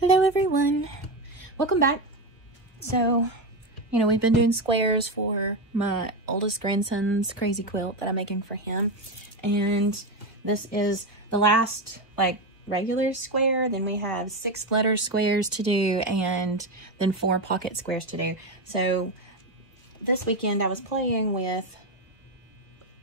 Hello everyone, welcome back. So, we've been doing squares for my oldest grandson's crazy quilt that I'm making for him, and this is the last regular square. Then we have 6 letter squares to do and then 4 pocket squares to do. So this weekend I was playing with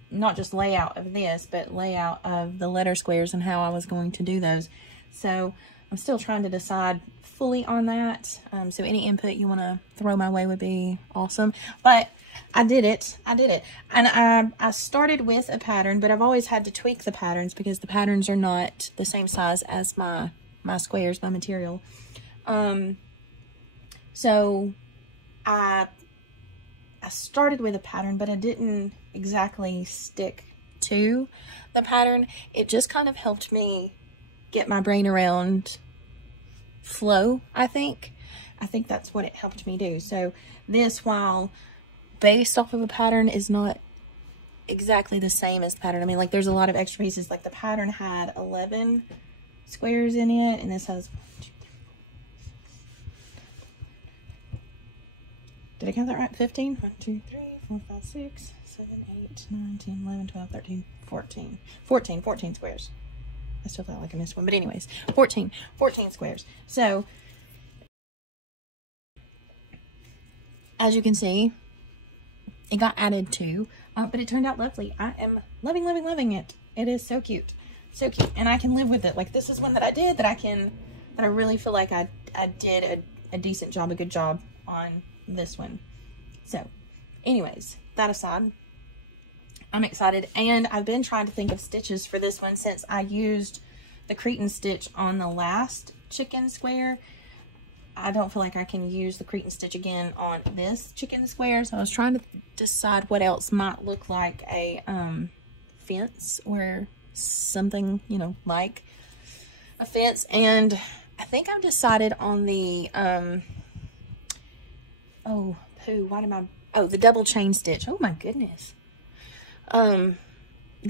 not just layout of this, but layout of the letter squares and how I was going to do those. So I'm still trying to decide fully on that. So any input you want to throw my way would be awesome. But I did it. And I started with a pattern, but I've always had to tweak the patterns because the patterns are not the same size as my squares, my material. So I started with a pattern, but I didn't exactly stick to the pattern. It just kind of helped me get my brain around flow, I think. That's what it helped me do. So this, while based off of a pattern, is not exactly the same as the pattern. I mean, there's a lot of extra pieces. Like the pattern had 11 squares in it, and this has 1, 2, 3, 4. Did I count that right? 15? 1, 2, 3, 4, 5, 6, 7, 8, 9, 10, 11, 12, 13, 14. 14 squares. I still felt like I missed one, but anyways, 14 squares. So as you can see, it got added to, but it turned out lovely. I am loving it. It is so cute, and I can live with it. This is one that I did that I really feel like I did a decent job, a good job on this one. So anyways, that aside, I'm excited, and I've been trying to think of stitches for this one since I used the Cretan stitch on the last chicken square. I don't feel like I can use the Cretan stitch again on this chicken square, so I was trying to decide what else might look like a fence or something, like a fence. And I think I've decided on the the double chain stitch. Oh my goodness. The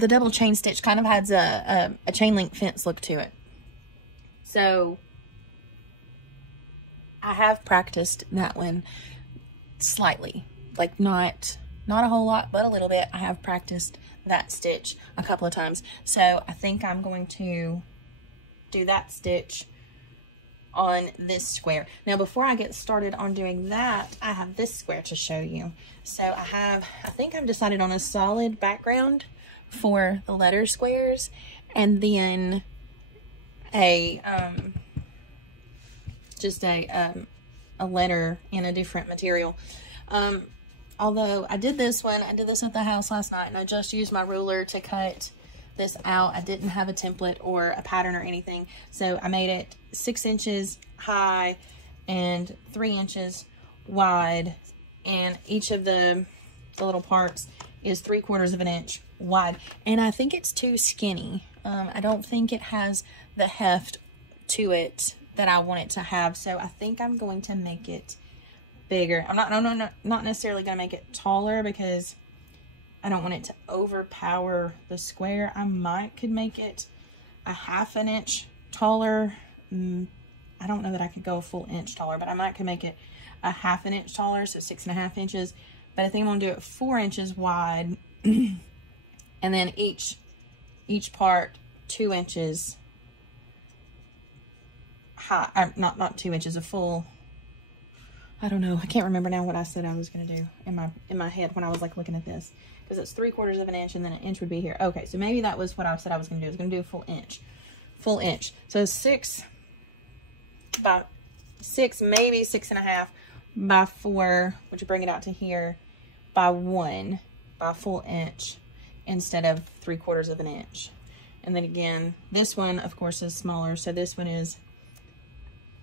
double chain stitch kind of has a chain link fence look to it. So I have practiced that one slightly, not a whole lot, but a little bit. I have practiced that stitch a couple of times. So I think I'm going to do that stitch on this square. Now, before I get started on doing that, I have this square to show you. So I think I've decided on a solid background for the letter squares, and then just a letter in a different material. Although I did this at the house last night, and I just used my ruler to cut this out. I didn't have a template or a pattern or anything, so I made it 6 inches high and 3 inches wide, and each of the little parts is 3/4 of an inch wide, and I think it's too skinny. I don't think it has the heft to it that I want it to have, so I think I'm going to make it bigger. I'm not necessarily going to make it taller because I don't want it to overpower the square. I could make it a 1/2 inch taller. I don't know that I could go a full inch taller, but I could make it a 1/2 inch taller, so 6.5 inches. But I think I'm gonna do it 4 inches wide, and then each part 2 inches high. Not 2 inches, a full. I don't know. I can't remember now what I said I was gonna do in my head when I was looking at this, because it's 3/4 of an inch, and then an inch would be here. Okay, so maybe that was what I said I was gonna do. I was gonna do a full inch. So 6 by 6, maybe 6.5 by 4, which would bring it out to here, by 1 by a full inch instead of 3/4 of an inch. And then again, this one of course is smaller, so this one is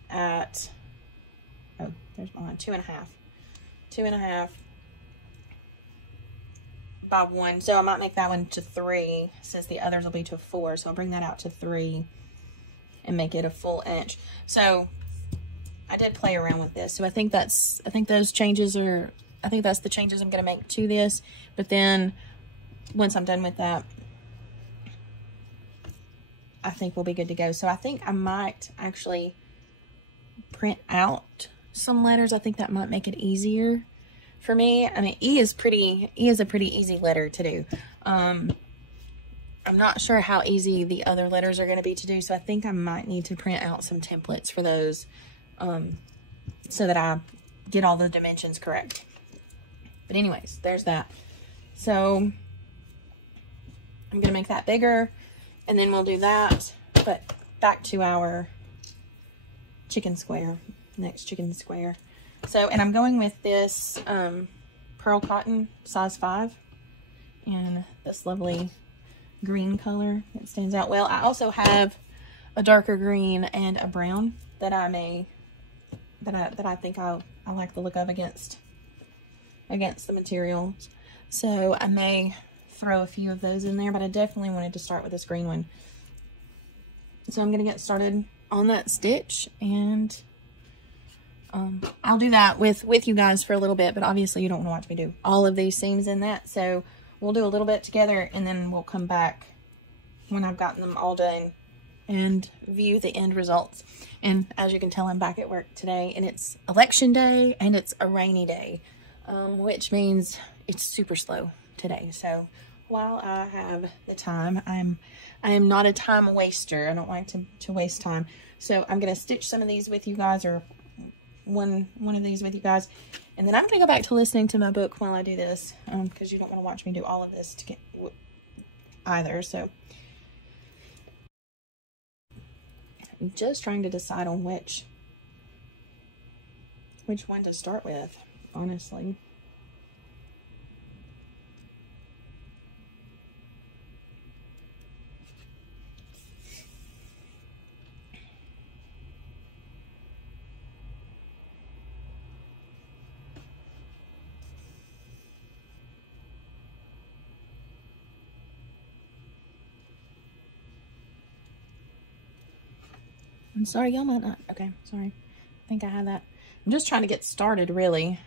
at, oh, there's my line, 2.5 by 1. So I might make that one to 3, since the others will be to 4, so I'll bring that out to 3 and make it a full inch. So I did play around with this, so I think that's the changes I'm going to make to this. But then once I'm done with that, I think we'll be good to go. So I think I might actually print out some letters. I think that might make it easier for me. I mean, E is a pretty easy letter to do. I'm not sure how easy the other letters are going to be to do, so I think I might need to print out some templates for those, so that I get all the dimensions correct. But anyways, there's that. So I'm going to make that bigger, and then we'll do that. But back to our chicken square, next chicken square. So, and I'm going with this pearl cotton size 5 and this lovely green color that stands out well. I also have a darker green and a brown that I think I like the look of against the materials. So I may throw a few of those in there, but I definitely wanted to start with this green one. So I'm going to get started on that stitch, and I'll do that with you guys for a little bit, but obviously you don't want to watch me do all of these seams in that. So we'll do a little bit together, and then we'll come back when I've gotten them all done and view the end results. And as you can tell, I'm back at work today, and it's election day and it's a rainy day, which means it's super slow today. So while I have the time, I am not a time waster. I don't like to waste time. So I'm going to stitch some of these with you guys, or one of these with you guys, and then I'm going to go back to listening to my book while I do this, because you don't want to watch me do all of this to get either. So I'm just trying to decide on which one to start with, honestly. I'm sorry, y'all might not. Okay, sorry. I think I have that. I'm just trying to get started, really,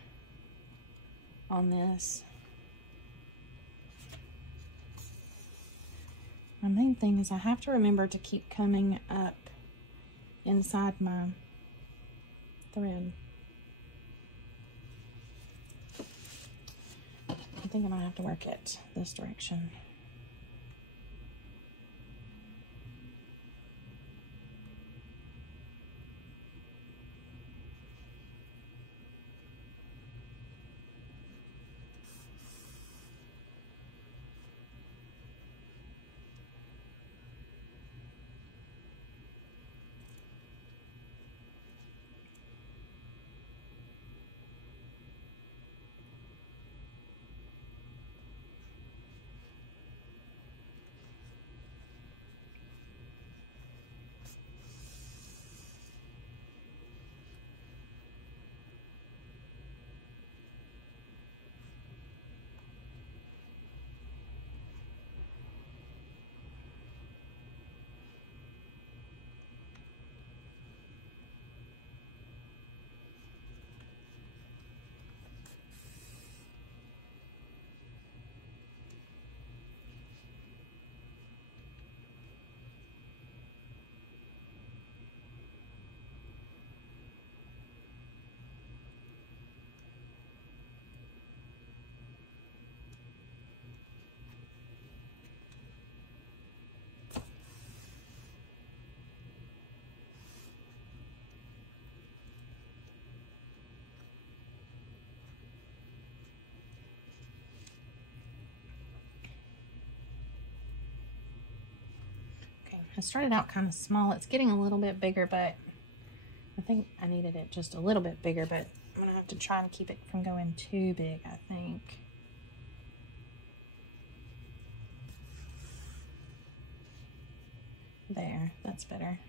on this. My main thing is I have to remember to keep coming up inside my thread. I think I might have to work it this direction. I started out kind of small. It's getting a little bit bigger, but I think I needed it just a little bit bigger, but I'm going to have to try and keep it from going too big, I think. There, that's better.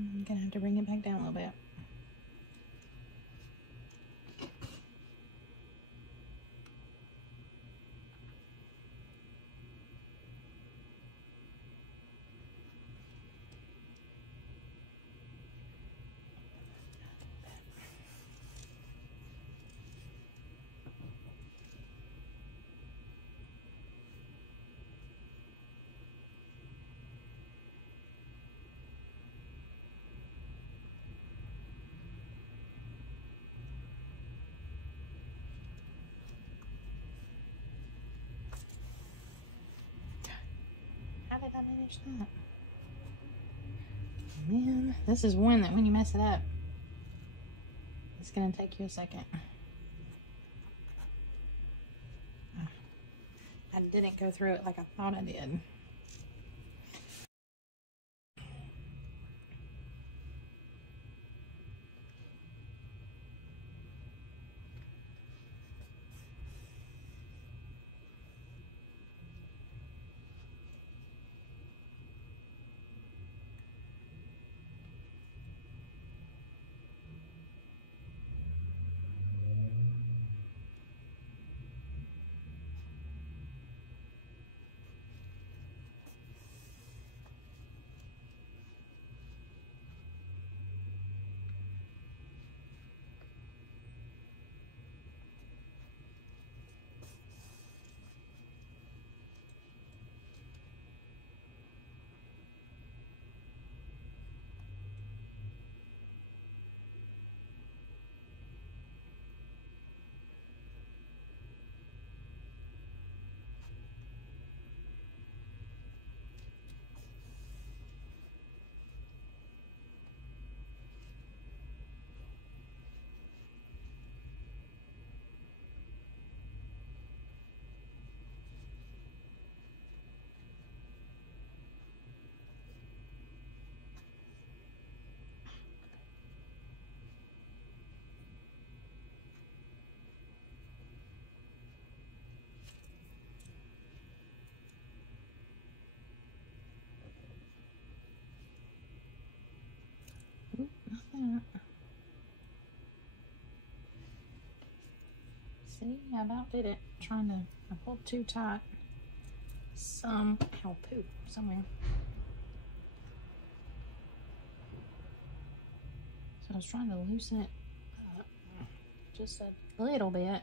I'm gonna have to bring it back down a little bit. How did I manage that? Man, this is one that when you mess it up, it's gonna take you a second. I didn't go through it like I thought I did. Not that. See, I about did it. I pulled too tight. Somehow poop somewhere. So I was trying to loosen it up just a little bit.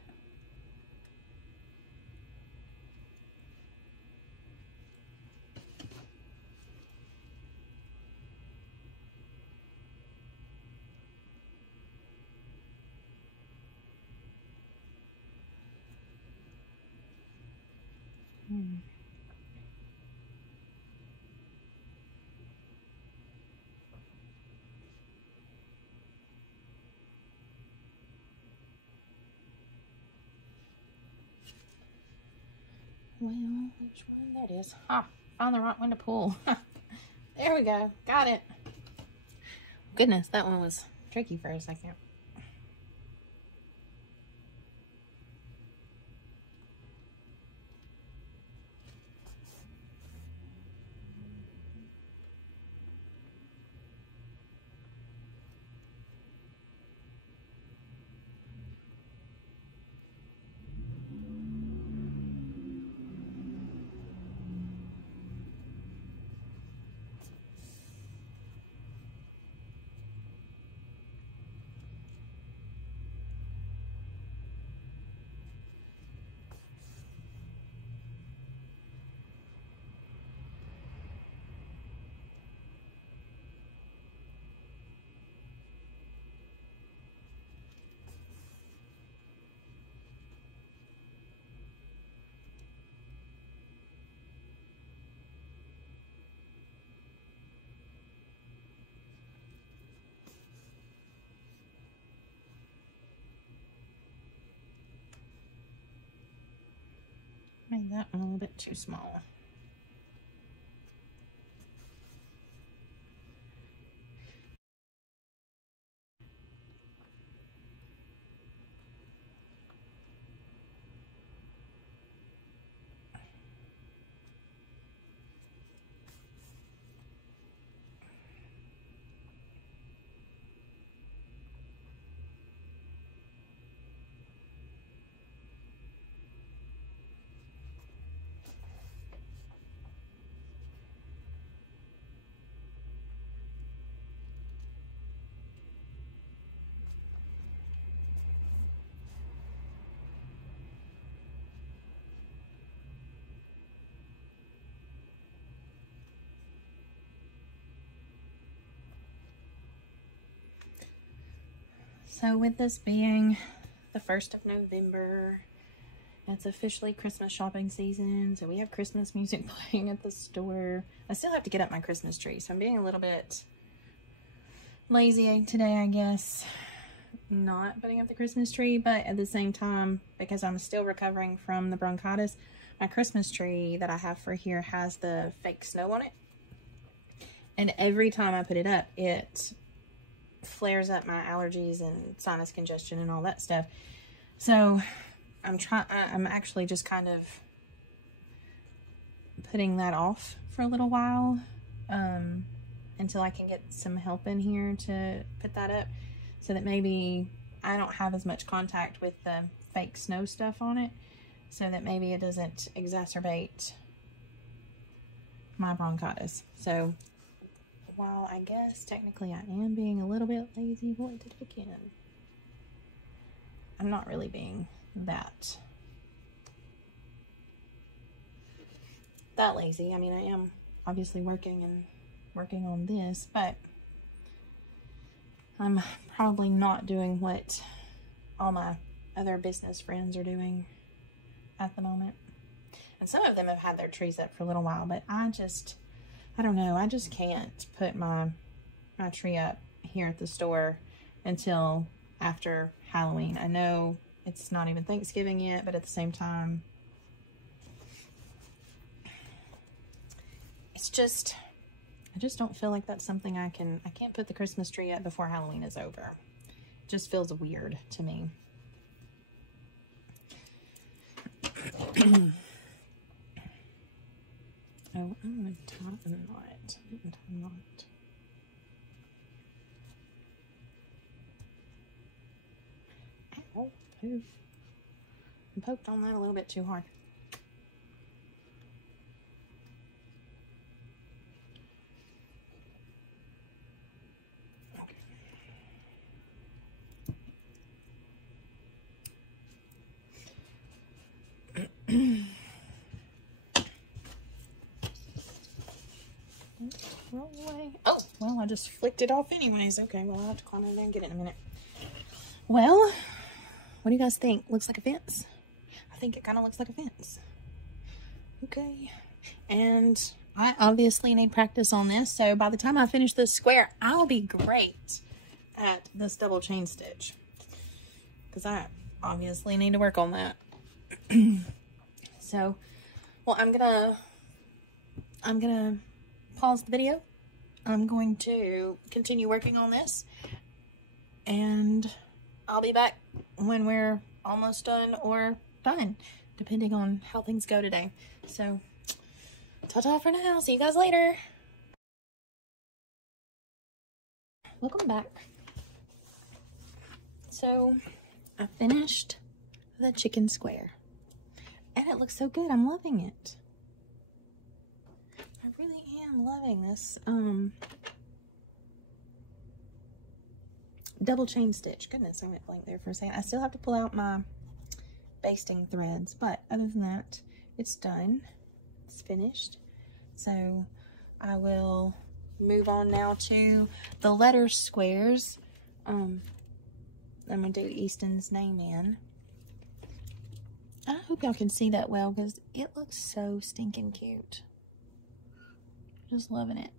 Well, which one? There it is. Ah, found the right one to pull. There we go. Got it. Goodness, that one was tricky for a second. Made that one a little bit too small. So with this being the 1st of November, it's officially Christmas shopping season. So we have Christmas music playing at the store. I still have to get up my Christmas tree, so I'm being a little bit lazy today, I guess. Not putting up the Christmas tree, but at the same time, because I'm still recovering from the bronchitis, my Christmas tree that I have for here has the fake snow on it. And every time I put it up, it flares up my allergies and sinus congestion and all that stuff. So I'm actually just kind of putting that off for a little while until I can get some help in here to put that up, so that maybe I don't have as much contact with the fake snow stuff on it, so that maybe it doesn't exacerbate my bronchitis. So while I guess technically I am being a little bit lazy, boy, did it again. I'm not really being that lazy. I mean, I am obviously working on this, but I'm probably not doing what all my other business friends are doing at the moment. And some of them have had their trees up for a little while, but I don't know. I just can't put my tree up here at the store until after Halloween. I know it's not even Thanksgiving yet, but at the same time, it's just, I just don't feel like that's something I can't put the Christmas tree up before Halloween is over. It just feels weird to me. Oh, I'm going to tie a knot. I didn't tie a knot. Ow, poof. I poked on that a little bit too hard. Wrong way. Oh, well, I just flicked it off anyways. Okay, well, I'll have to climb in there and get it in a minute. Well, what do you guys think? Looks like a fence? I think it kind of looks like a fence. Okay. And I obviously need practice on this, so by the time I finish this square, I'll be great at this double chain stitch, because I obviously need to work on that. So, well, I'm gonna pause the video. I'm going to continue working on this, and I'll be back when we're almost done or done, depending on how things go today. So, ta-ta for now. See you guys later. Welcome back. So, I finished the chicken square, and it looks so good. I'm loving it. I really am loving this double chain stitch. Goodness, I went blank there for a second. I still have to pull out my basting threads, but other than that, it's done. It's finished. So I will move on now to the letter squares. I'm gonna do Easton's name in. I hope y'all can see that well, because it looks so stinking cute. Just loving it.